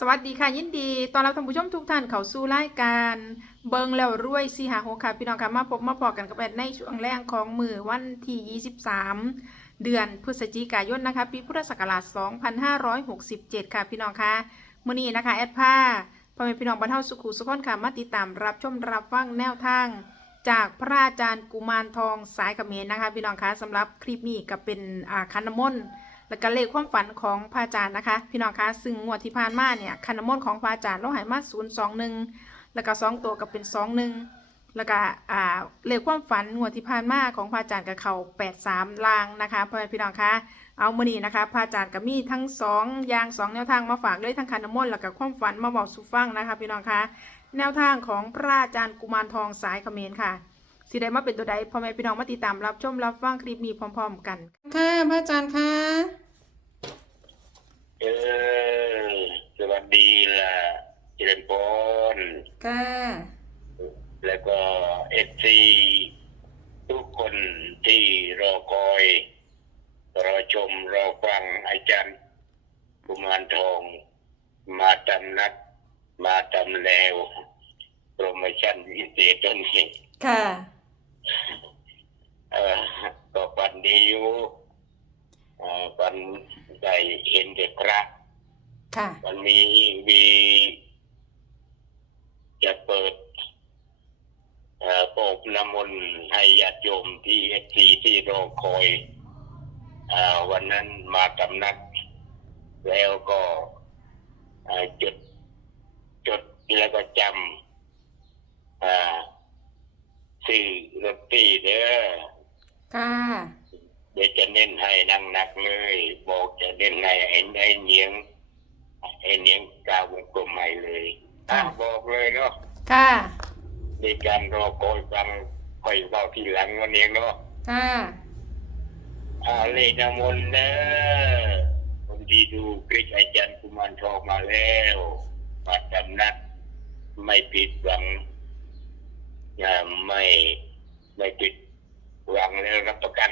สวัสดีค่ะยินดีตอนรับท่านผู้ชมทุกท่านเข้าสู่รายการเบิงแล้วรวยสีหาหค่ะพี่น้องค่ะมาพบมาพอกันกับแอดในช่วงแรกของมือวันที่23 เดือนพฤศจิกายนนะคะปีพุทธศักราช2567 ค่ะพี่น้องค่ะมื้อนี้นะคะแอดผ้าพ่อแม่พี่น้องบรรเทาสุขุสุขอนค่ะมาติดตามรับชมรับฟังแนวทาง จากพระอาจารย์กุมารทองสายเขมรนะคะพี่น้องคะสำหรับคลิปนี้ก็เป็นอ่าคันนมนต์ และก็เลขความฝันของพระอาจารย์นะคะ พี่น้องคะซึ่งงวดที่ผ่านมาเนี่ยคันมนของพระอาจารย์เราหายมาศูนย์สองหนึ่งแล้วก็สองตัวก็เป็นสองหนึ่งแล้วก็อ่าเลขความฝันงวดที่ผ่านมาของพระอาจารย์กับเขาแปดสามลางนะคะพ่อแม่พี่น้องคะเอามือนี้นะคะพระอาจารย์ก็มีทั้งสองอย่างสองแนวทางมาฝากเลยทั้งคันมนแล้วก็ความฝันมาบอกสุฟังนะคะ พี่น้องคะแนวทางของพระอาจารย์กุมารทองสายเขมรค่ะ สิได้มาเป็นตัวใดพ่อแม่พี่น้องมาติดตามรับชมรับฟังคลิปนี้พร้อม ๆ กัน ค่ะพระอาจารย์ค่ะเออสวัสดีล่ะเจริญพรค่ะแล้วก็เอฟซีทุกคนที่รอคอย รอชมรอฟังอาจารย์กุมารทอง มาตำนัด มาตำแล้วโปรโมชั่นพิเศษต้นนี้ ค่ะ เออก็ปันดีอยู่เอ่อปันได้เห็นเด็กพระ ค่ะ วันนี้มีจะเปิดเอ่อโปก น้ำมนต์ให้ญาติโยมที่เอซีที่รอคอยเอ่อวันนั้นมาตำนัก แล้วก็เอ่อจดจดแล้วก็จำเอ่อซื้อรถตีเด้อค่ะเดี๋ยวจะเน้นให้นั่งหนักเลย บอกจะเน้นให้ไอ้ไอ้เนียงไอ้เนียงกาวงกลมใหม่เลยอะบอกเลยเนาะค่ะ ในการรอคอยฟังคอยเฝ้าทีหลังวันนี้เนาะค่ะอาเลนามนเด้อคนที่ดูคลิปอาจารย์กุมารทองมาแล้วมาจำนัดไม่ผิดหวังอ่าไม่ไม่ผิดหวังแล้วรับประกัน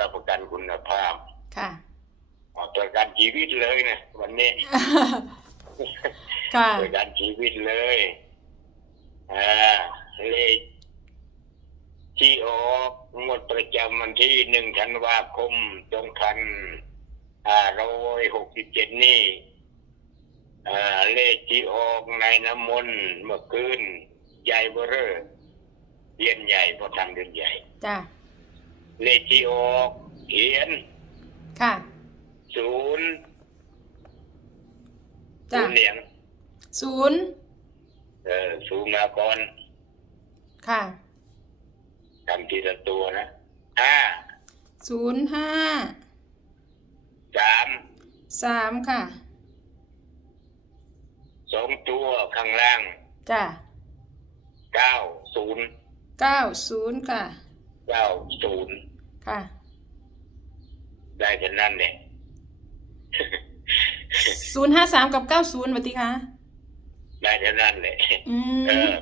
รับประกันคุณภาพ ค่ะอ่าประกันชีวิตเลยนะวันนี้ค่ะประกันชีวิตเลย อ่าเลขที่ออกงวดประจำวันที่หนึ่งธันวาคมสองพันห้าร้อยหกสิบเจ็ดนี่อ่าเลขที่ออกในน้ำมนต์เมื่อคืนใหญ่เบ้อเร่อเรียนใหญ่พอทำเรียนใหญ่ จ้ะ เลขที่ออกเขียนค่ะ ศูนย์ศูจ้ะนย์เหรียญศูนย์ เออศูนย์มาก่อนค่ะทำทีละตัวนะห้าศูนย์ห้าสามสามค่ะสองตัวข้างล่างจ้ะเก้าศูนย์เก้าศูนย์ค่ะเก้าศูนย์ค่ะ ได้แค่นั้นเนี่ยศูนย์ห้าสามกับเก้าศูนย์วัติคะ ได้แค่นั้นเลยอืเอมอ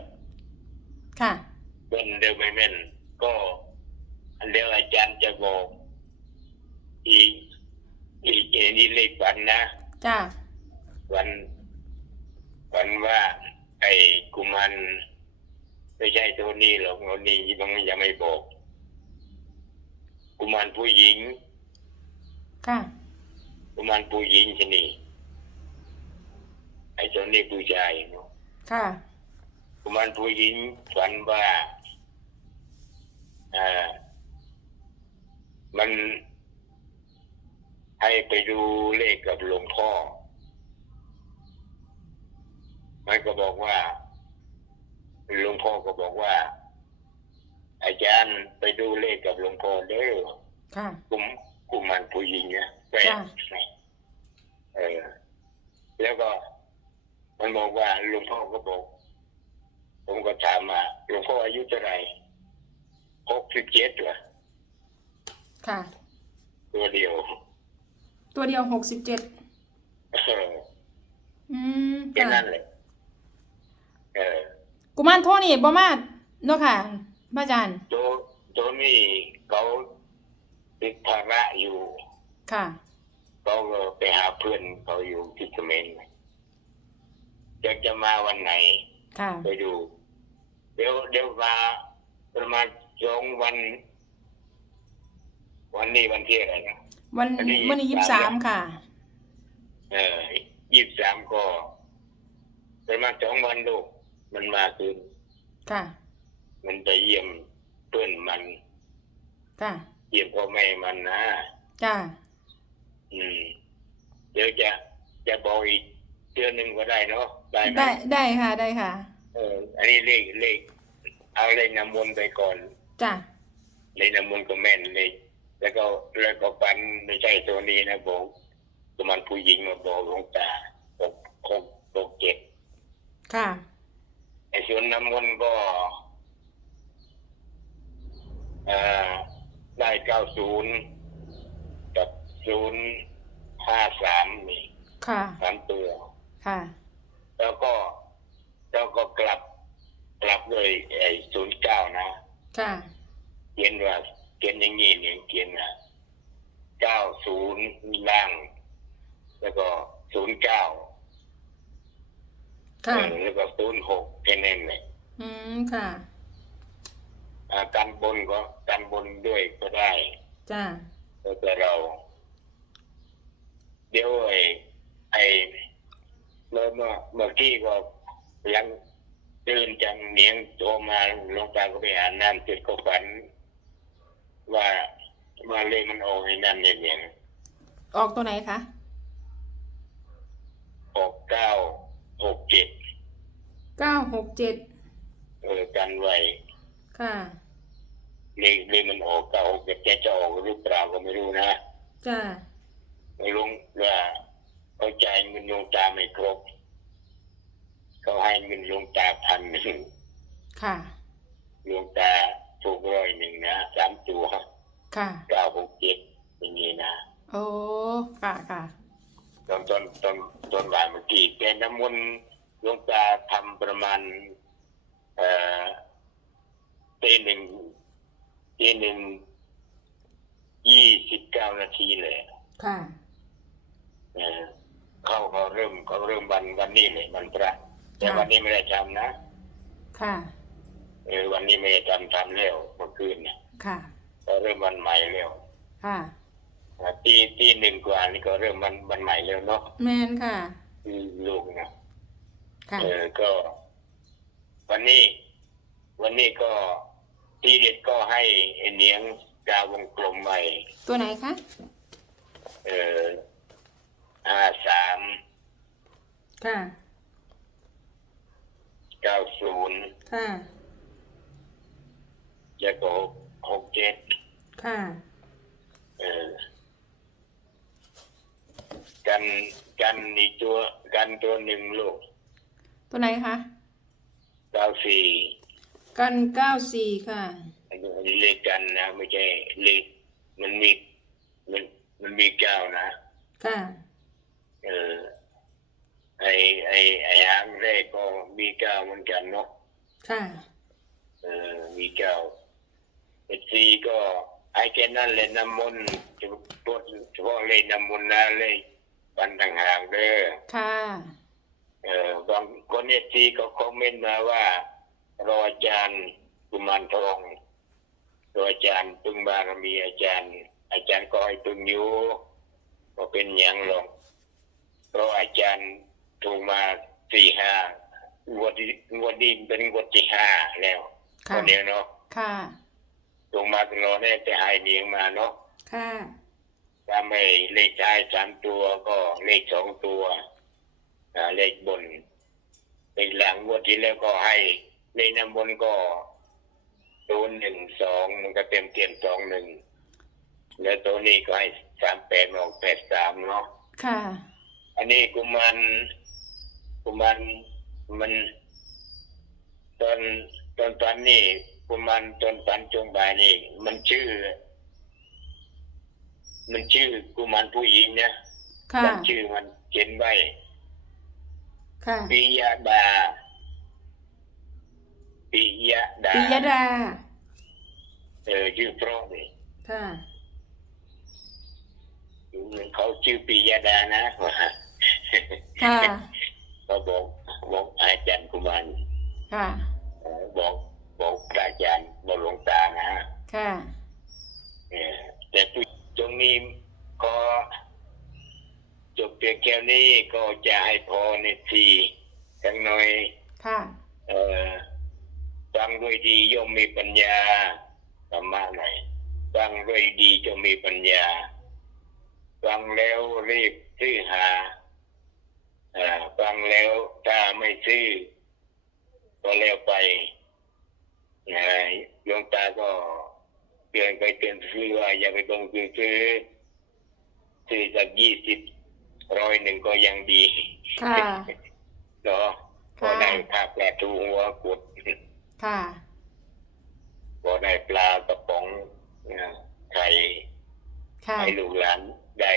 ค่ะเป็นเดียวไม่แม่นก็อันเดียวอาจารย์จะบอกอีกอีกอันนี้เลขวันนะ จ้ะวันวันว่า ไอ้กุมันไม่ใช่ตัวนี้หรอกตัวนี้ยังยังไม่บอก กุมารผู้หญิง ค่ะ กุมารผู้หญิงชนี ไอ้ตัวนี้ผู้ชายเนาะค่ะกุมารผู้หญิงฝันว่าอ่ามันให้ไปดูเลขกับหลวงพ่อ มันก็บอกว่าหลวงพ่อก็บอกว่า อาจารย์ไปดูเลขกับหลวงพ่อเด้อค่ะกุมกุมารผู้หญิงเนี่ยแปลกจ้ะเออแล้วก็ มันบอกว่าหลวงพ่อก็บอก ผมก็ถามมาหลวงพ่ออายุเท่าไหร่หกสิบเจ็ดเหรอค่ะ ตัวเดียว ตัวเดียวหกสิบเจ็ดเอออืมแค่ค่ะนั้นเลยเออกุมารโทนี่บ่มาเนาะค่ะพระอาจารย์ ตัวตัวนี้เขาติดภาระอยู่ ค่ะ เขาก็ไปหาเพื่อนเขาอยู่ที่เขมร จะจะมาวันไหน ค่ะ ไปดู เดี๋ยวเดี๋ยวมาประมาณสองวัน วันนี้วันที่อะไรนะวันอันนี้วันนี้ยี่สิบสามค่ะ เออยี่สิบสามก็ประมาณสองวันลูกมันมาคืนค่ะ มันไปเยี่ยมเพื่อนมัน ค่ะ เยี่ยมพ่อแม่มันนะ จ้า อืม เดี๋ยวจะจะบอกอีก เดือนหนึ่งก็ได้เนาะได้ไหมได้ได้ค่ะได้ค่ะ เออ อันนี้เลขเลขเอาเลขนำมนต์ไปก่อนจ้าเลขนำมนต์ก็แม่นเลยแล้วก็แล้วก็ปันไม่ใช่ตัวนี้นะบอกก็มันผู้หญิงมาบอกหลวงตาบอกคงบอกเจ็ดค่ะไอ้ส่วนน้ำมนต์ก็เอ่อได้เก้าศูนย์กับศูนย์ห้าสามนี่ค่ะสามตัว ค่ะ แล้วก็แล้วก็กลับกลับเลยไอ้ศูนย์เก้านะค่ะเขียนว่าเขียนอย่างนี้เนี่ยเขียนนะเก้าศูนย์ล่าง แล้วก็ศูนย์เก้าค่ะแล้วก็ศูนย์หกแค่นั้นเลยอืมค่ะอ่ากันบนก็กันบนด้วยก็ได้ จ้าแล้วแต่เรา เดี๋ยวไอ้ไอ้ เมื่อเมื่อเมื่อกี้ก็ยังตื่นจังเหนียงโทรมาหลวงตาก็ไปอ่านน้ำเสร็จก็ฝัน ว่าว่าเลยมันออกในน้ำเนี่ยเนี่ยออกตัวไหนคะออกเก้าหกเจ็ดเก้าหกเจ็ดเออกันไว้ค่ะเลยเลยมันออกเก้าหกเจ็ดแกจะออกหรือเปล่าก็ไม่รู้นะจ้าไม่รู้ว่า เงินหลงตาไม่ครบเขาให้เงินหลงตาพันหนึ่งค่ะหลงตาถูกร้อยหนึ่งนะสามตัวค่ะเก้าหกเจ็ดอย่างนี้นะโอ้ค่ะค่ะตอนตอนตอนตอนบ่ายเมื่อกี้แกน้ำมนต์หลงตาทำประมาณ เอ่อตีหนึ่งตีหนึ่งยี่สิบเก้านาทีเลยค่ะเออ เขาเขาเริ่มเขาเริ่มวันวันนี้เลยวันพระแต่วันนี้ไม่ได้ทำนะ ค่ะ เออวันนี้ไม่ได้ทำทำแล้วเมื่อคืนเนี่ยค่ะ ก็เริ่มวันใหม่แล้วค่ะอ่าตีตีหนึ่งกว่านี่ก็เริ่มวันวันใหม่แล้วเนาะแมนค่ะอืมลูกนะค่ะเออก็ วันนี้ วันนี้ก็ทีเด็ดก็ให้ไอ้เหนียงกาวงกลมใหม่ ตัวไหนคะ เออ ห้าสามค่ะ เก้าศูนย์ค่ะ แล้วก็หกเจ็ดค่ะ เออกันกันอีกตัวกันตัวหนึ่งลูกตัวไหนคะเก้าสี่กันเก้าสี่ค่ะ อันนี้อันนี้เลขกันนะ ไม่ใช่เลขมันมีมันมันมีเก้านะ ค่ะ เออไอไอไอหางเลขก็มีเก้าเหมือนกันเนาะค่ะ เออมีเก้าเอซีก็ไอแค่นั้นเลยน้ำมนต์เฉพาะเฉพาะเลยน้ำมนต์นะเลยปันต่างหากเด้อค่ะ เออบางคนเอซีก็คอมเมนต์มาว่ารออาจารย์กุมารทองรออาจารย์ปึงบารมีอาจารย์ อาจารย์ก็ให้ปึงอยู่ก็เป็นอย่างหรอก เพราะอาจารย์ถูกมาสี่ห้างวดที่งวดนี้เป็นงวดที่ห้าแล้วค่ะวันนี้เนาะค่ะ ถูกมาตลอดเนี่ยจะหายเหนียงมาเนาะค่ะ ถ้าไม่เลขท้ายสามตัวก็เลขสองตัวอ่าเลขบนเลขหลังงวดที่แล้วก็ให้เลขน้ำบนก็ศูนย์หนึ่งสองมันก็เต็มเต็มสองหนึ่งแล้วตัวนี้ก็ให้สามแปดออกแปดสามเนาะ ค่ะ อันนี้กุมันกุมันมัน ตอนตอนตอนนี้กุมันตอนปันจงบายนี่ มันชื่อ มันชื่อกุมันผู้หญิงเนี่ยค่ะมันชื่อมันเขียนไว้ค่ะปิยดาปิยดาปิยดาเออชื่อเพราะนี่ค่ะเขาชื่อปิยดานะ ค่ะเขาบอกบอกอาจารย์กุมารค่ะเอ่อบอกบอกพระอาจารย์บอกหลวงตานะฮะค่ะเออแต่ผู้ตรงนี้ก็จบเพียงแค่นี้ก็จะให้พอในทีทั้งหน่อยค่ะเอ่อฟังด้วยดีย่อมมีปัญญาธรรมะหน่อยฟังด้วยดีจะมีปัญญาฟังแล้วรีบซื้อหาอ่า ฟังแล้วถ้าไม่ซื้อก็แล้วไปนะหลวงตาก็เตือนไปเตือนซื้อว่าอย่าไปตรงซื้อซื้อซื้อจากยี่สิบร้อยหนึ่งก็ยังดีค่ะเนาะก็ค่ะได้ค่าปลาทูหัวกุดค่ะก็ได้ปลากระป๋องนะไข่ค่ะให้ลูกหลานได้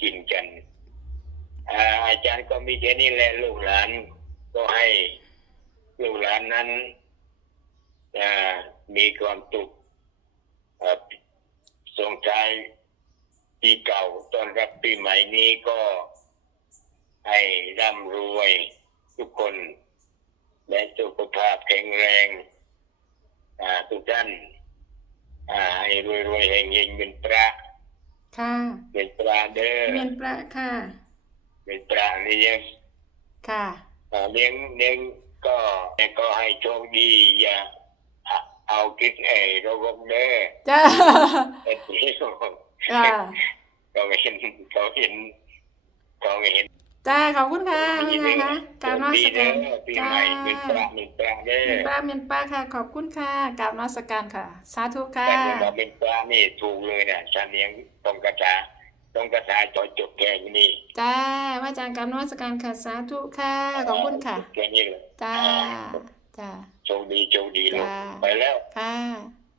กินกัน อาอาจารย์ก็มีแค่นี้แหละลูกหลาน ก็ให้ลูกหลานนั้นอ่ามีความสุขอ่าส่งท้ายปีเก่าตอนรับปีใหม่นี้ก็ให้ร่ำรวยทุกคน และสุขภาพแข็งแรงอ่าทุกท่านอ่าให้รวยรวยๆเฮงเฮงเป็นพระค่ะเป็นพระเด้อเมียนประค่ะ เป็นพระนี่ยังค่ะอ่าเลี้ยงเลี้ยงก็แต่ก็ให้โชคดีอย่าอะเอาคิดไอ้ระบบเด้อจ้าไอ้ที่จ้าเขาเห็นเขาเห็นเขาเห็นจ้าขอบคุณค่ะเป็นไงคะกราบนมัดีสเด้การอปีจ้าใหม่เป็นพระเป็นพระเด้อเมียนป้าเมียนป้าค่ะ ขอบคุณค่ะกราบนมัสการค่ะ สาธุค่ะแต่เมื่อเราเป็นพระนี่ถูกเลยนะฉันเลี้ยงตรงกระถา ตรงกระถาจอจบแค่นี้จ้าพระอาจารย์กราบนมัสการค่ะสาธุค่ะขอบคุณค่ะแค่นี้เลยจ้าอ่จ้าโชคดีโชคดีลูกจ้าไปแล้วค่ะ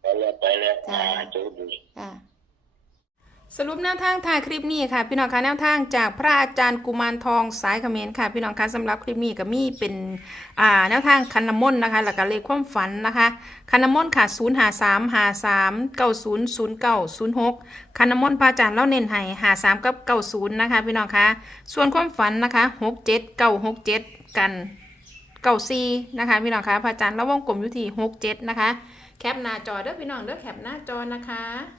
ไปแล้วไปแล้วจ้าอ่าโชคดีค่ะ สรุปแนวทางถ่ายคลิปนี้ค่ะ พี่น้องคะแนวทางจากพระอาจารย์กุมารทองสายเขมรค่ะ พี่น้องคะสำหรับคลิปนี้ก็มีเป็นอ่าแนวทางคันนมนต์นะคะแล้วก็เลขความฝันนะคะคันนำมนต์ค่ะ0 5 3 5 3 9 0 0 9 0 6คันนำมนต์พระอาจารย์เล่าเน้นให้5 3กับ90นะคะ พี่น้องคะส่วนความฝันนะคะ6 7 9 6 7กันเก่าซีนะคะพี่น้องคะพระอาจารย์ระวงกลมอยู่ที่หกเจ็ดนะคะ แคปหน้าจอเด้อพี่น้องเด้อแคปหน้าจอนะคะ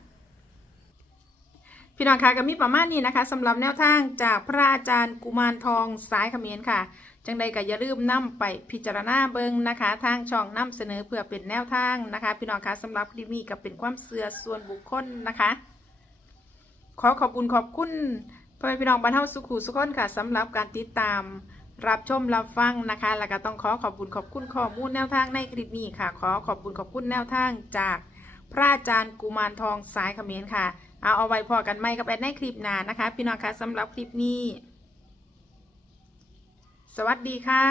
พี่น้องคะก็มีประมาณนี้นะคะสำหรับแนวทางจากพระอาจารย์กุมารทองสายขมรค่ะ จังใดก็อย่าลืมนำไปพิจารณาเบิ่งนะคะ ทางช่องนำเสนอเพื่อเป็นแนวทางนะคะ พี่น้องคะสำหรับคลิปนี้ก็เป็นความเสื่อส่วนบุคคลนะคะ ขอขอบคุณขอบคุณพ่อแม่พี่น้องบรรเทาสุขุสุขคนค่ะสำหรับการติดตามรับชมรับฟังนะคะ แล้วก็ต้องขอขอบคุณขอบคุณข้อมูลแนวทางในคลิปนี้ค่ะ ขอขอบคุณขอบคุณแนวทางจากพระอาจารย์กุมารทองสายขมรค่ะ เอาเอาไว้พอกันไหมกับแอดในคลิปหน้านะคะ พี่น้องคะสำหรับคลิปนี้ สวัสดีค่ะ